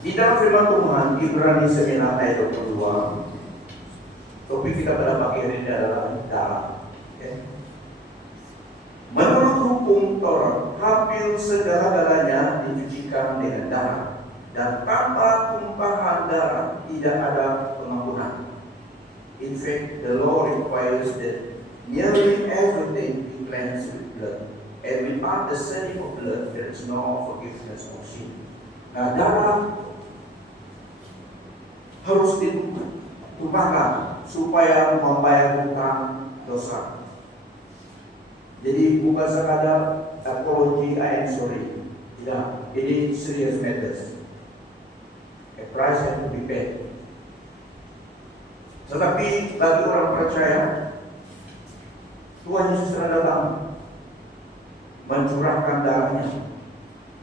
Di dalam firman Tuhan, Ibrani 9 ayat 22, topik kita pada pagi hari ini adalah darah. Okay. Menurut hukum Taurat, hampir segala-galanya dicucikan dengan darah, dan tanpa tumpahan darah tidak ada pengampunan. In fact, the law requires that nearly everything be cleansed with blood, and without the shedding of blood, there is no forgiveness of sin. Nah, darah harus ditumpahkan supaya membayar hutang dosa. Jadi bukan sekadar apology, I am sorry. Tidak, ini serious matters. A price has to be paid. Tetapi bagi orang percaya, Tuhan Yesus telah datang mencurahkan darahnya,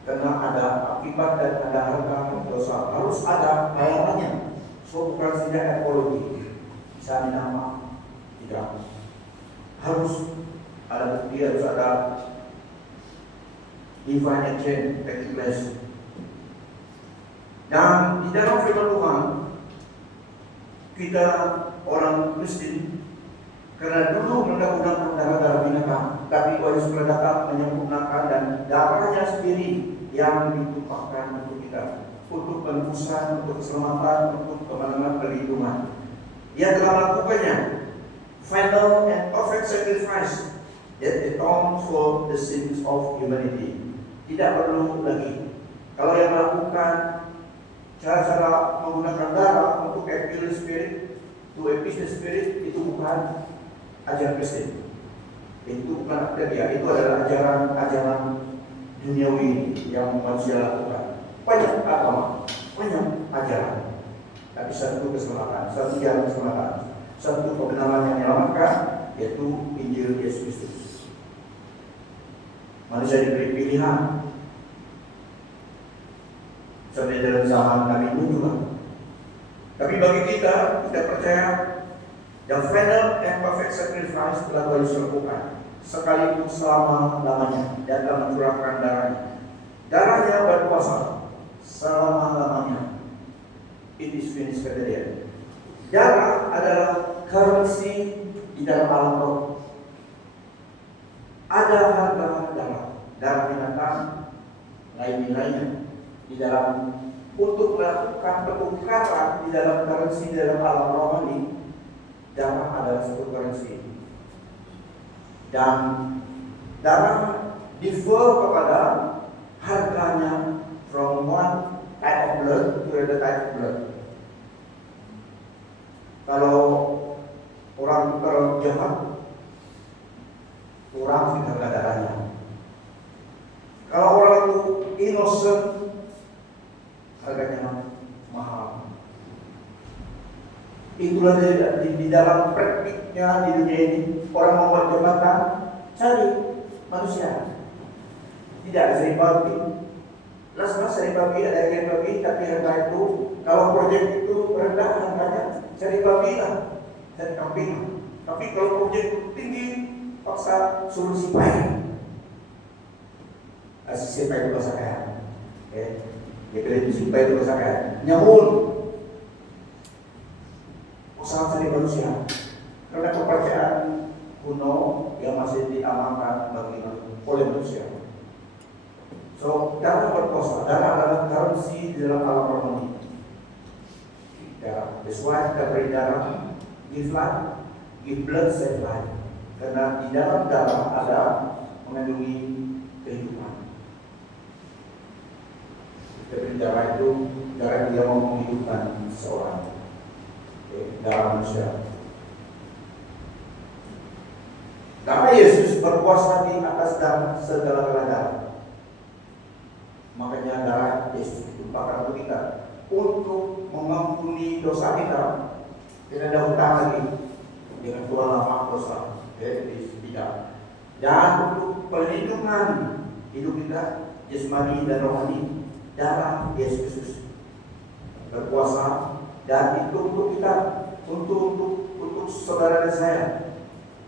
karena ada akibat dan ada harga dosa. Harus ada bayarannya. So bukan saja apologi, bisa nama, tidak. Harus ada bukti, harus ada divine exchange taking place. Dan di dalam firman Tuhan, kita orang Kristen, karena dulu menggunakan darah binatang, tapi Tuhan Yesus telah datang menyempurnakan, dan darahnya sendiri yang ditumpahkan untuk kita, untuk penebusan, untuk keselamatan, untuk kemenangan, perlindungan. Ia telah melakukannya, final and perfect sacrifice that atones for the sins of humanity. Tidak perlu lagi. Kalau yang melakukan cara-cara menggunakan darah untuk appeal spirit, to appease the spirit, itu bukan ajaran Kristen. Itu bukan dia, itu adalah ajaran duniawi yang manusia lakukan. Banyak agama, banyak ajaran, tapi satu keselamatan, satu jalan keselamatan, satu kebenaran yang menyelamatkan, yaitu Injil Yesus Kristus. Manusia diberi pilihan, seperti dalam zaman Nabi Nuh juga. Tapi bagi kita percaya, the final and perfect sacrifice telah Tuhan Yesus lakukan, sekaligus selama-lamanya, dan telah mencurahkan darahnya. Darahnya berkuasa selama-lamanya. It is finished, kata dia. Darah adalah currency di dalam alam roh. Ada harga darah binatang, lain-lainnya di dalam untuk melakukan pertukaran di dalam currency di dalam alam rohani. Darah adalah satu currency, dan darah differ kepada harganya from one type of blood to another type of blood. Kalau orang terjahat, kurang sih harga darahnya. Kalau orang itu innocent, harganya mahal. Itulah di dalam praktiknya di dunia ini. Orang membuat jabatan, cari manusia. Tidak ada sering babi. Las-las sering babi, ada yang babi, tapi harga itu, kalau proyek itu rendah harganya, cari babi lah, cari kambing. Tapi kalau proyek itu tinggi, paksa suruh sipai. Sipai itu bahasa kaya. Dia pilih sipai itu bahasa kaya. Nyamun. Usaha cari manusia. Karena kepercayaan kuno yang masih diamalkan oleh manusia. So, darah berkuasa. Darah adalah currency di dalam alam rohani. Darah. That's why kita beri darah, give life, give blood, save life. Karena di dalam darah ada mengandungi kehidupan. Kita beri darah itu, darah dia mau menghidupkan seseorang. Darah manusia. Darah Yesus berkuasa di atas darah segala-galanya darah. Makanya darah Yesus ditumpahkan untuk kita, untuk mengampuni dosa kita. Tidak ada hutang lagi dengan Tuhan lama dosa. Tidak. Dan untuk perlindungan hidup kita, jasmani dan rohani, darah Yesus Kristus berkuasa. Dan itu untuk kita, untuk saudara dan saya.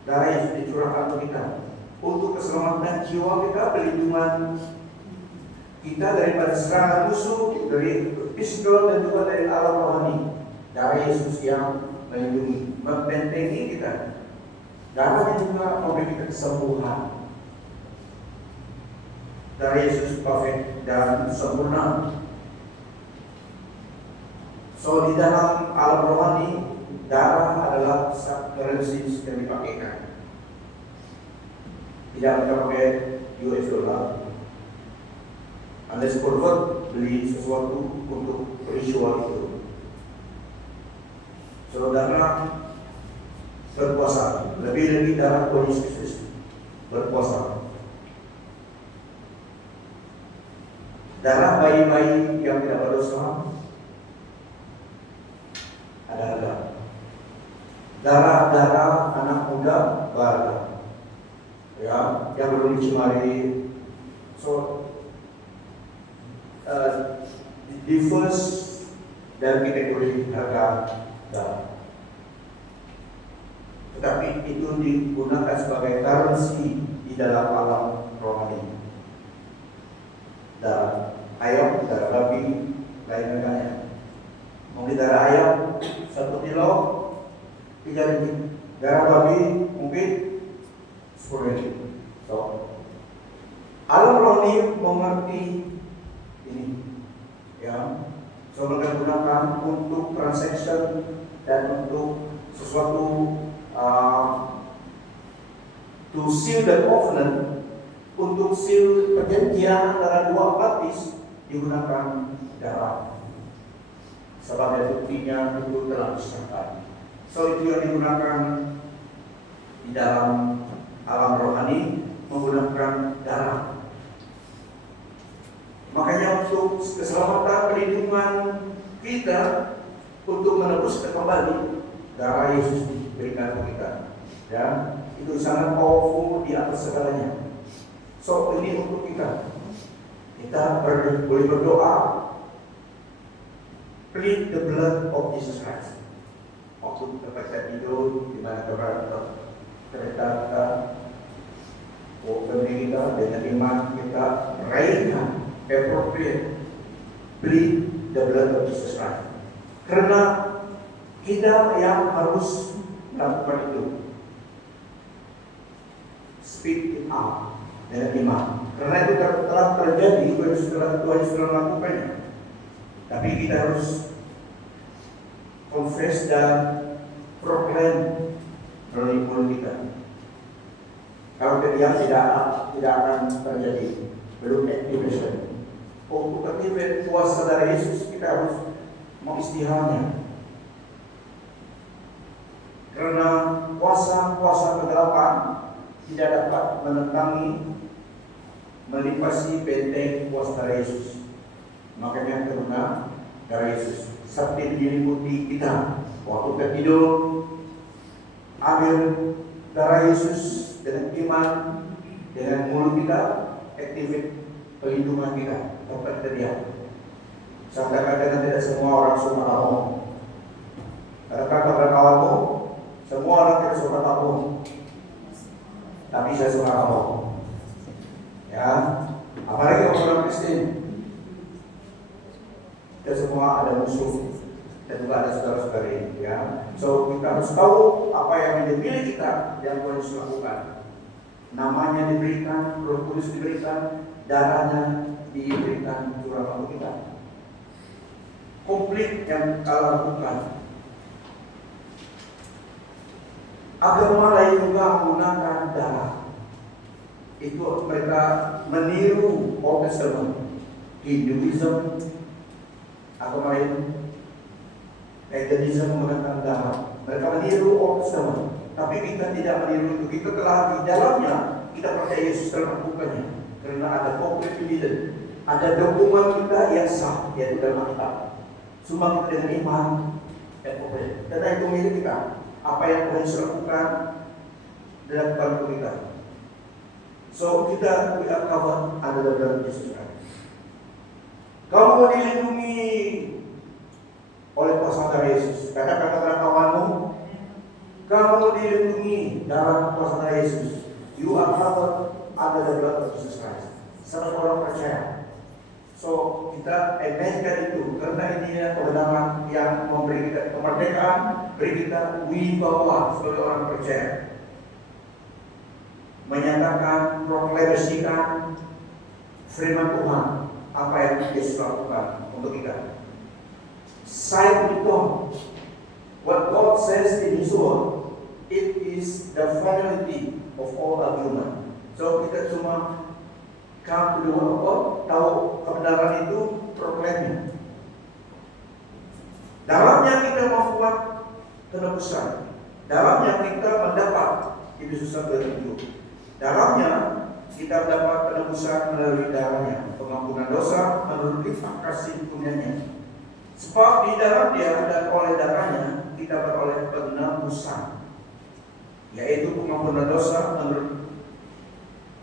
Darah Yesus dicurahkan untuk kita, untuk keselamatan jiwa kita, perlindungan kita daripada serangan musuh, dari physical dan juga dari alam rohani. Darah Yesus yang melindungi, membentengi kita. Darahnya juga memberi kita kesembuhan. Darah Yesus perfect dan sempurna. So di dalam alam rohani, darah adalah currency yang dipakaikan. Tidak kita pakai US dollar. Unless convert, beli sesuatu untuk ritual itu. Saudara berpuasa, lebih-lebih darah Tuhan Yesus berpuasa. Darah bayi-bayi yang tidak berdosa ada harga. Darah anak muda berharga. Ya, yang belum dicemari. So di first dari kategori harga darah. Tetapi itu digunakan sebagai currency di dalam alam rohani. Darah ayam, darah babi, lain-lainnya. Mungkin darah ayam 1 kilo 3 ringgit, darah babi mungkin 10 ringgit. So, alam rohani mengerti ini, ya. So mereka gunakan untuk transaction dan untuk sesuatu to seal the covenant, untuk seal perjanjian antara dua partis digunakan darah. Sebagai buktinya itu telah disahkan. So itu yang digunakan di dalam alam rohani menggunakan darah. Makanya untuk keselamatan perlindungan kita, untuk menebus kita kembali, darah Yesus diberikan kepada kita. Ya, itu sangat powerful di atas segalanya. So ini untuk kita. Kita boleh berdoa, plead the blood of Jesus Christ. Waktu kita tidur, di mana kereta kita, family kita, dengan iman kita, raihkan appropriate, plead the blood of Jesus Christ. Karena kita yang harus melakukan itu. Speak it out dengan iman. Karena itu telah terjadi, Tuhan sudah melakukannya. Tapi kita harus confess dan proclaim melalui mulut kita. Kalau dia tidak akan terjadi, belum activation. Untuk aktifkan kuasa dari Yesus, kita harus mengistiharnya. Karena kuasa kegelapan tidak dapat menentangi, melipasi benteng kuasa dari Yesus. Makanya karena dari Yesus seperti menyelimuti kita. Waktu kita tidur, ambil darah Yesus dengan iman, dengan mulut kita, activate pelindungan kita. Tempat kita diam. Kadang-kadang tidak semua orang suka kamu. Kadang-kadang kawanmu, semua orang tidak suka kamu. Tapi saya suka kamu. Ya, apalagi orang Kristen. Kita semua ada musuh dan juga ada saudara-saudari. Ya, so kita harus tahu apa yang menjadi milik kita yang Tuhan Yesus lakukan. Namanya diberikan, Roh Kudus diberikan, darahnya diberikan curah kita. Komplit yang Allah lakukan. Agama lain juga menggunakan darah. Itu mereka meniru Old Testament, Hinduism, agama lain, paganism menggunakan darah. Mereka meniru Old Testament, tapi kita tidak meniru itu. Kita telah di dalamnya, kita percaya Yesus telah melakukannya. Karena ada complete evidence, ada dokumen kita yang sah, yaitu dalam Alkitab. Semua kita dengan iman dan percaya. Dan itu milik kita. Apa yang Tuhan Yesus lakukan dilakukan untuk kita. So kita we are covered under the blood of Jesus Christ. Kamu dilindungi oleh kuasa darah Yesus. Kata-kata kawanmu, kamu dilindungi dalam kuasa darah Yesus. You are covered under the blood of Jesus Christ. Sama orang percaya. So kita emehkan itu karena ini kebenaran yang memberi kita kemerdekaan, beri kita wibawa sebagai orang percaya. Menyatakan, proklamasikan firman Tuhan apa yang Yesus lakukan untuk kita. Sign with God. What God says in His Word, it is the finality of all agreement. So kita cuma come to the Word of God, tahu kebenaran itu, proklamnya. Dalamnya kita membuat tenebusan. Dalamnya kita mendapat Yesus itu. Dalamnya kita dapat penebusan melalui darahnya, pengampunan dosa menurut limpah kasih punya-Nya. Sebab di dalam Dia dan oleh darahnya kita beroleh penebusan, yaitu pengampunan dosa menurut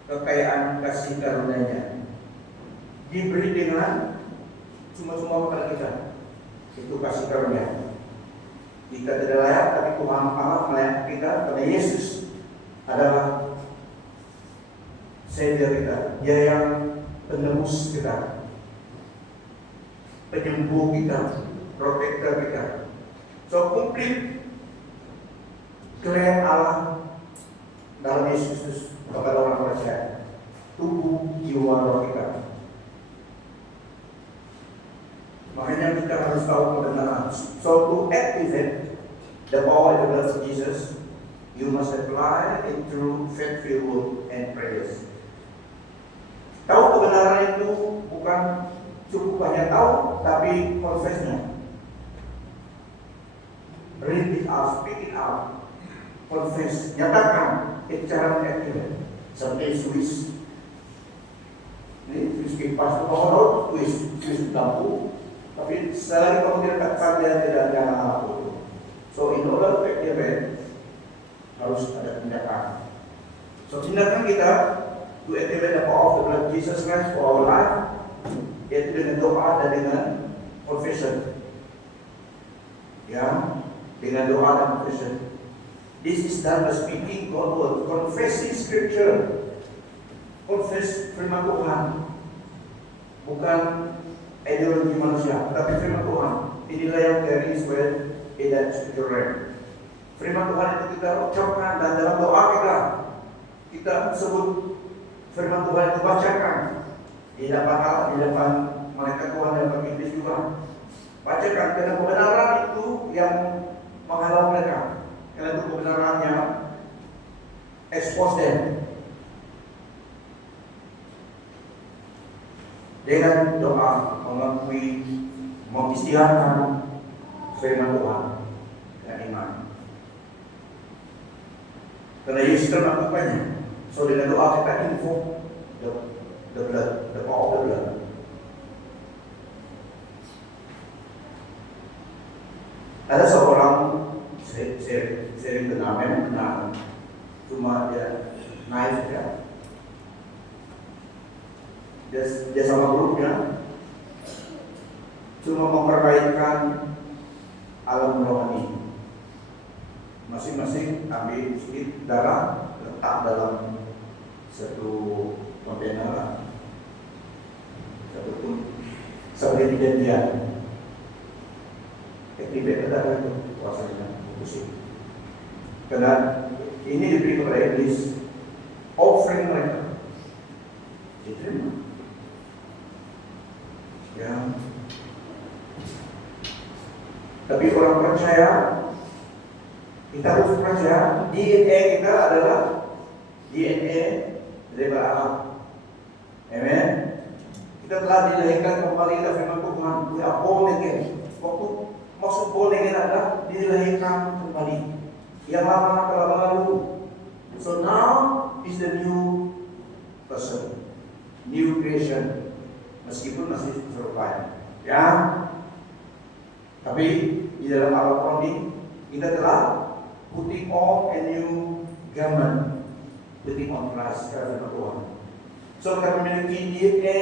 kekayaan kasih karunia-Nya. Diberi dengan cuma-cuma kepada kita, itu kasih karunia. Kita tidak layak, tapi Tuhan Allah melayak kita karena Yesus adalah Savior kita, Dia yang penebus kita, penyembuh kita, protector kita. So complete klaim Allah dalam Yesus kepada orang percaya, tubuh, jiwa, roh kita. Makanya kita harus tahu kebenaran. So to activate the power of the blood of Jesus, you must apply it through faithful word and prayers. Tahu kebenaran itu bukan cukup hanya tahu, tapi confess-nya. Read it out, speak it out, confess, nyatakan. Itu cara mengaktifkan. Seperti Swiss. Ini Swiss kipas itu kalau Swiss lampu, tapi selagi kamu tidak katakan dia tidak nyala lampu. So in order to activate harus ada tindakan. So tindakan kita to activate the power of the blood of Jesus Christ for our life, yaitu dengan doa dan dengan confession. Ya, dengan doa dan confession. This is done by speaking God's word, confessing Scripture, confess firman Tuhan, bukan ideologi manusia, tapi firman Tuhan. Inilah yang carries well in that Scripture realm. Firman Tuhan itu kita ucapkan dan dalam doa kita sebut. Firman Tuhan itu bacakan di depan Allah, di depan malaikat Tuhan dan depan iblis juga. Bacakan karena kebenaran itu yang menghalau mereka. Karena itu kebenarannya expose them. Dengan doa mengakui, mengistiharkan firman Tuhan dan iman. Karena Yesus melakukannya. So dengan doa kita invoke the blood, the power of the blood. Ada seorang sering kenal, cuma dia naif ya. Dia sama grupnya cuma memperbaikan alam rohani. Masing-masing ambil sedikit darah, letak dalam satu kontainer, seperti perjanjian. Activate darah itu kuasanya pusing. Karena ini diberi kepada iblis, offering mereka diterima. Ya. Tapi orang percaya, kita harus percaya DNA kita adalah DNA dari Allah. Amen. Kita telah dilahirkan kembali dari firman Tuhan. We are born again. Waktu maksud born again adalah dilahirkan kembali. Yang lama telah berlalu. So now is the new person, new creation. Meskipun masih serupa, ya. Tapi di dalam Al-Quran ini kita telah putting on a new garment. Putting on Christ, karena Tuhan. So kita memiliki DNA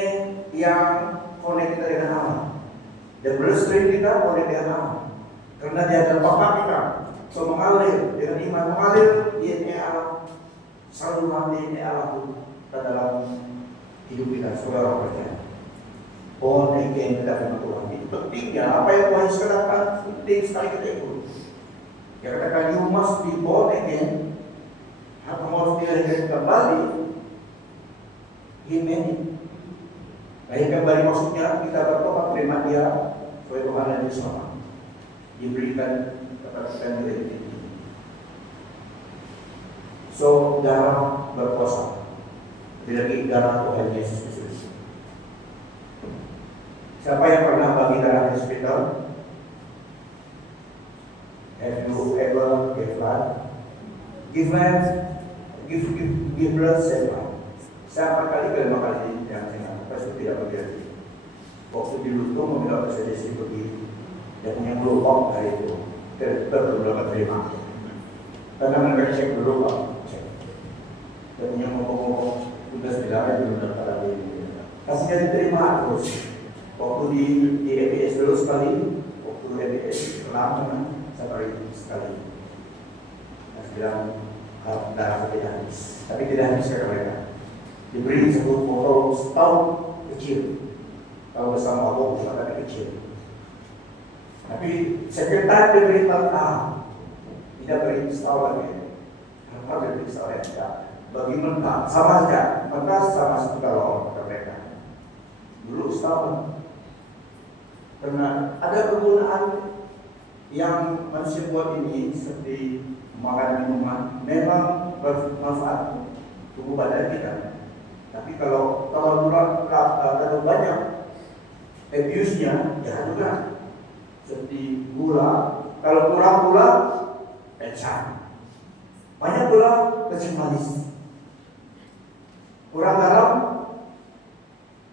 yang connect kita dengan Allah. Dan bloodstream kita connect dengan Allah. Karena dia adalah Bapa kita. So mengalir dengan iman, mengalir DNA Allah. Saluran DNA Allah itu dalam hidup kita, saudara percaya. born again dalam firman Tuhan. Itu pentingnya apa yang Tuhan Yesus katakan, penting sekali kita ikut. Dia katakan you must be born again. Kamu harus dilahirkan kembali. Amen. Lahir kembali maksudnya kita bertobat terima Dia sebagai Tuhan dan Yesus Tuhan. Diberikan kepada kita nilai tinggi. So darah berkuasa. Lagi darah Tuhan Yesus Kristus. Siapa yang pernah bagi darah di hospital? Have you ever give blood? Give blood siapa? Siapa kali kelima kali yang saya pasti tidak begitu. Waktu di Lutung meminta presiden pergi, dia punya gelombang hari itu, terberapa terima. Karena mereka cek dulu pak, dia punya ngomong-ngomong tugas bilang belum dapat ada ini. Kasihnya diterima terus. Waktu di EBS dulu sekali, waktu EBS lama sekali. Saya bilang darah tidak habis, tapi tidak habis ke mereka. Diberi satu foto setahun kecil, tahu bersama aku tapi kecil. Tapi sekretar diberi tahun, tidak beri setahun lagi. Kenapa beri setahun ya? Bagi mentah sama saja, mentah sama seperti kalau mereka. Dulu setahun. Karena ada kegunaan yang manusia buat ini seperti makan minuman memang bermanfaat tubuh badan kita. Tapi kalau terlalu banyak abuse-nya ya juga seperti gula. Kalau kurang gula pecah. Banyak gula kecil manis. Kurang garam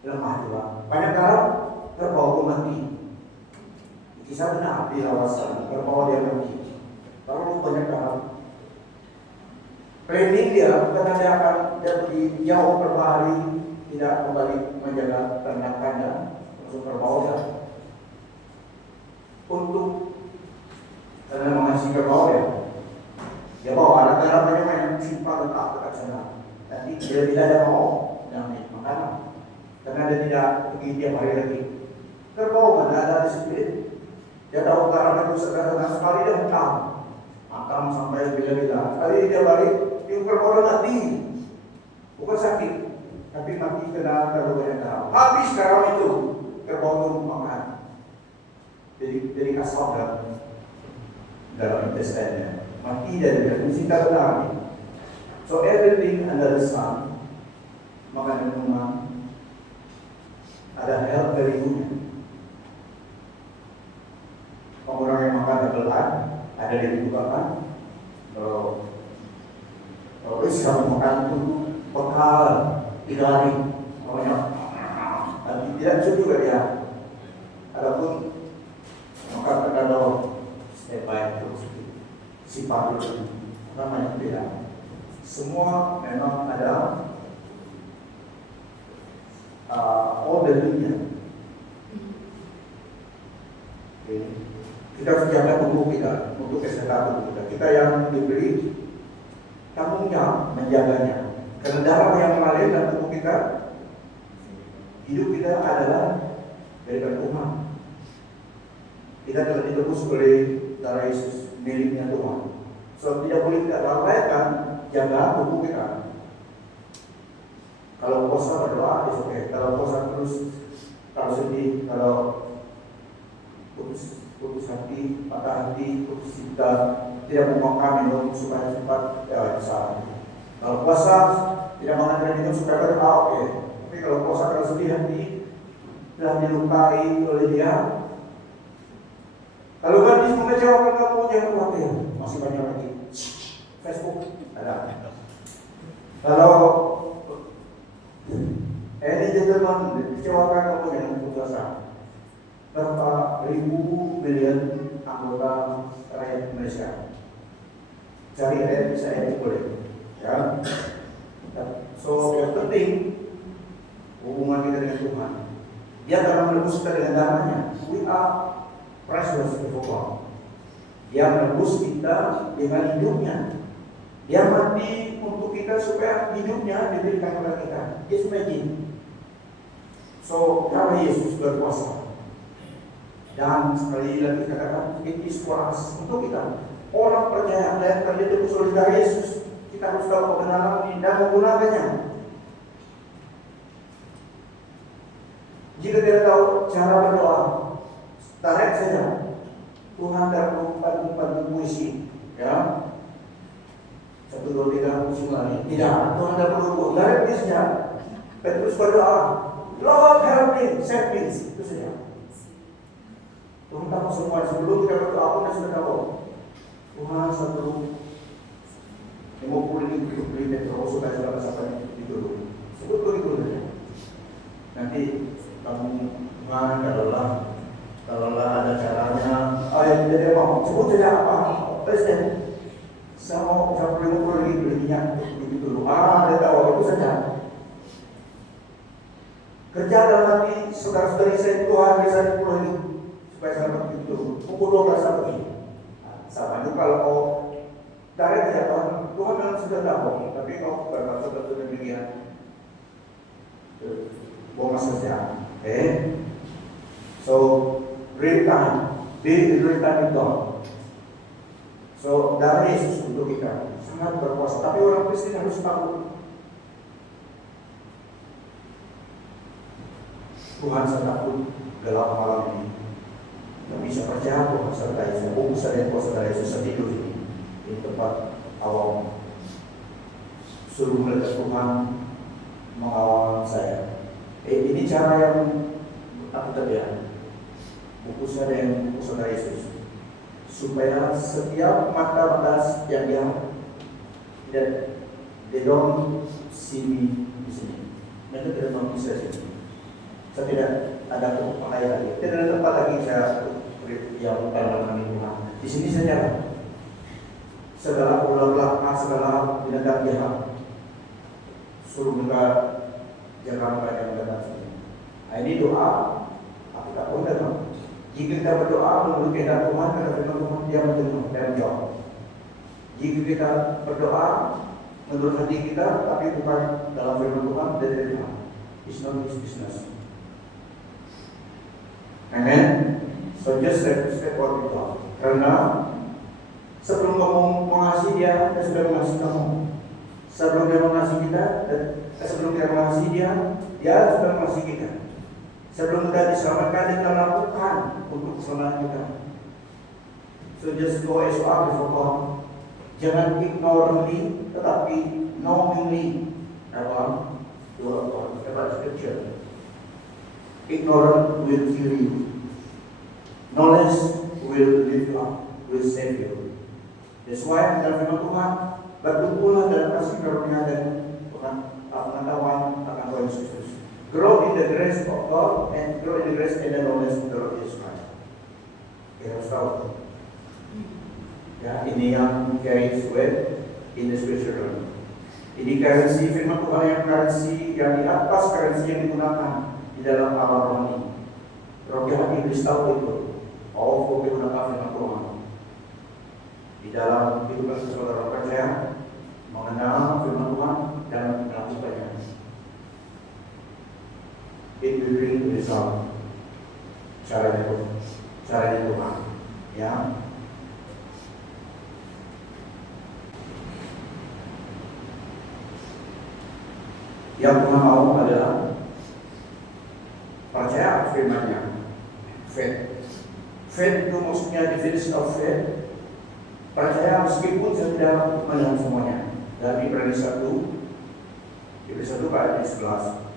lemah juga. Banyak garam terbawa mati. Kisah benar di lawasan terbawa dia mati. Kalau banyak garam, planning dia karena dia akan jadi jauh per hari, tidak kembali menjaga ternakannya untuk terbawa dia. Untuk karena mengasihi kerbau dia bawa anak garamnya yang simpan letak dekat sana. Nanti dia tidak ada mau yang makanan, karena dia tidak pergi tiap hari lagi. Kerbau mana ada disiplin. Dia tahu garam itu sederhana sekali dia makan sampai bila-bila. Kali dia balik, yang kerbau mati, bukan sakit, tapi mati kena terlalu banyak garam. Habis garam itu, kerbau itu makan. Jadi kasar dalam intestine-nya. Mati dari fungsi terlalu. So everything under the sun, makan minuman, ada health value-nya. Orang yang makan belan ada di tubuh kan. Kalau bisa makan itu bekal 3 hari, pokoknya. Tapi tidak cukup juga dia. Adapun makan terkadang step by terus sifat itu namanya beda. Semua memang ada ordernya. Kita harus jaga tubuh kita untuk kesehatan tubuh kita. Kita yang diberi tanggung jawab menjaganya. Karena darah yang mengalir dalam tubuh kita, hidup kita adalah dari Tuhan. Kita telah ditebus oleh darah Yesus, miliknya Tuhan. So tidak boleh kita lalaikan jaga tubuh kita. Kalau puasa berdoa, it's okay. Kalau puasa terus, kalau sedih, kalau putus hati, patah hati, putus cinta, tidak mau makan minum supaya cepat bisa. Kalau puasa tidak makan dan minum supaya berdoa, oke. Tapi kalau puasa kalau sedih hati, telah dilukai oleh dia. Kalau gadis mengecewakan kamu, jangan khawatir, masih banyak lagi. Facebook ada. Kalau any gentleman dikecewakan kamu, jangan putus asa. Berapa ribu miliar anggota rakyat Indonesia. Cari ayat bisa ayat boleh, ya. So yang penting hubungan kita dengan Tuhan. Dia akan menebus kita dengan darahnya. We are precious before God. Dia menebus kita dengan hidupnya. Dia mati untuk kita supaya hidupnya diberikan kepada kita. Just imagine. So, darah Yesus berkuasa. Dan sekali lagi katakan, it is for us, untuk kita. Orang percaya dan terlindung oleh darah Yesus, kita harus tahu kebenaran ini dan menggunakannya. Jika tidak tahu cara berdoa, tarik saja. Tuhan dapat puisi, ya. 1, 2, 3 puisi lagi. Tidak, Tuhan dapat berdoa. Tarik dia saja. Petrus berdoa, Lord help me, save me. Itu saja. Tuhan tahu semua. Sebelum kita berdoa pun dia sudah tahu. Tuhan satu 50 meter supaya saudara sampai itu dulu. Sebut begitu saja. Nanti kamu Tuhan kalaulah ada caranya. Jadi mau sebut saja apa? Presiden. Saya mau sampai 50 ribu belinya begitu dulu. Dia tahu itu saja. Kerja dalam hati saudara-saudari saya Tuhan bisa 10 ribu supaya sampai begitu. Pukul 12 sampai. Sama juga kalau tarik ya Tuhan memang sudah tahu, tapi kau berkata betul demikian, bonus saja. So real time, be real time with God. So darah Yesus untuk kita sangat berkuasa. Tapi orang Kristen harus tahu Tuhan sangat takut dalam malam ini. Tidak bisa percaya Tuhan serta Yesus. Buku saya kuasa dari Yesus tidur ini di tempat awam. Suruh melihat Tuhan mengawal saya. Ini cara yang aku terlihat. Buku saya yang buku saudara Yesus. Supaya setiap mata yang dia tidak, they don't see me di sini. Mereka tidak mau bisa sini. Saya tidak ada tempat lagi. Tidak ada tempat lagi saya yang dalam Tuhan. Di sini saja. Segala ular belakang, segala binatang jahat, suruh mereka jangan banyak datang sini. Ini doa, aku tak pun datang. Jika kita berdoa menurut kehendak Tuhan, kata firman Tuhan dia mendengar dan menjawab. Jika kita berdoa menurut hati kita, tapi bukan dalam firman Tuhan dari Tuhan, it's not his business. Amen. So just step forward with God. Karena sebelum kamu mengasihi dia, dia sudah mengasihi kamu. Sebelum dia mengasihi kita, sebelum dia mengasihi dia sudah mengasihi kita. Sebelum kita diselamatkan, dia telah lakukan untuk keselamatan kita. So just go as you are before God. Jangan ignorantly, tetapi knowingly dalam doa God, dalam scripture. Ignorant will kill you. Knowledge will lift you up, will save you. That's why dalam firman Tuhan bertumbuhlah dalam kasih karunia dan pengetahuan akan Tuhan Yesus. Grow in the grace of God and grow in the grace and the knowledge of the Lord Jesus Christ. Kita harus tahu. Ya, ini yang carries weight in the scripture. Ini currency firman Tuhan yang currency yang di atas currency yang digunakan di dalam alam rohani. Roh jahat iblis tahu itu. Kau menggunakan firman Tuhan di dalam kehidupan saudara percaya, mengenal firman Tuhan dan melakukannya. It will bring result. Caranya Tuhan, ya. Yang Tuhan mau adalah percaya firman-Nya, faith. Faith itu maksudnya definisi of faith. Percaya meskipun saya tidak melihat semuanya. Dari Ibrani 1 ayat 11.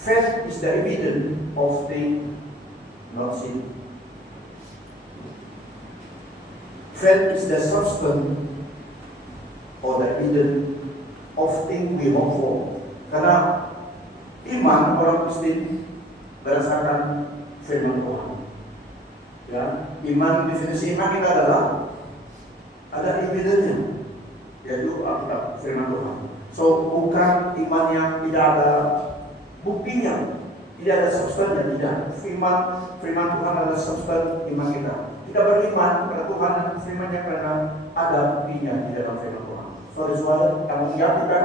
Faith is the evidence of things not seen. Faith is the substance or the evidence of things we hope for. Karena iman orang Kristen berdasarkan firman Tuhan. Ya, iman, definisi iman kita adalah ada evidence-nya, yaitu Alkitab, firman Tuhan. So bukan iman yang tidak ada buktinya, tidak ada substansinya, tidak. Firman Tuhan adalah substan iman kita. Kita beriman kepada Tuhan dan firman-Nya karena ada buktinya di dalam firman Tuhan. So that's why tanggung jawab kita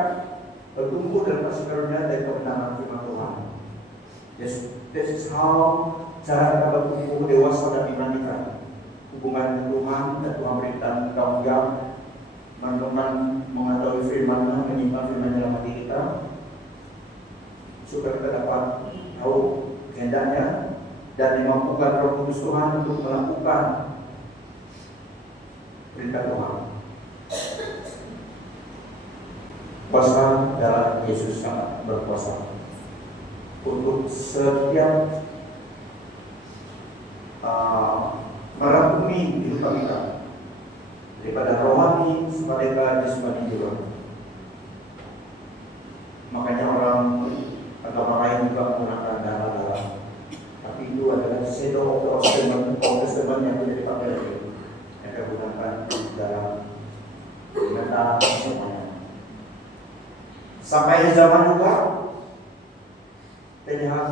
bertumbuh dalam kasih karunia dan kebenaran firman Tuhan. This is how cara kita bertumbuh dewasa dan iman kita. Hubungan dengan Tuhan dan Tuhan berikan tanggung jawab teman-teman mengetahui firman-Nya, menyimpan firman-Nya dalam hati kita, supaya kita dapat tahu kehendaknya dan dimampukan Roh Kudus Tuhan untuk melakukan perintah Tuhan. Kuasa darah Yesus sangat berkuasa untuk setiap merangkumi hidup kita, daripada rohani sampai ke jasmani juga. Makanya orang agama lain juga menggunakan darah-darah, tapi itu adalah shadow of the Old Testament yang tidak dipakai lagi. Mereka gunakan darah binatang semuanya. Sampai zaman juga kita lihat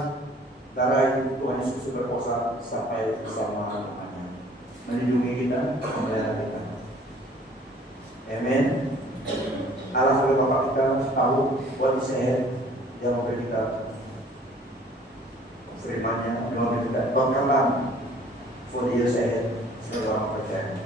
darah Tuhan Yesus berkuasa sampai selama-lamanya, melindungi kita, memelihara kita. Amin. Allah sebagai Bapa kita tahu what is ahead. Dia memberi kita firman-Nya, dia memberi kita bekalan for the years ahead. Semoga percaya.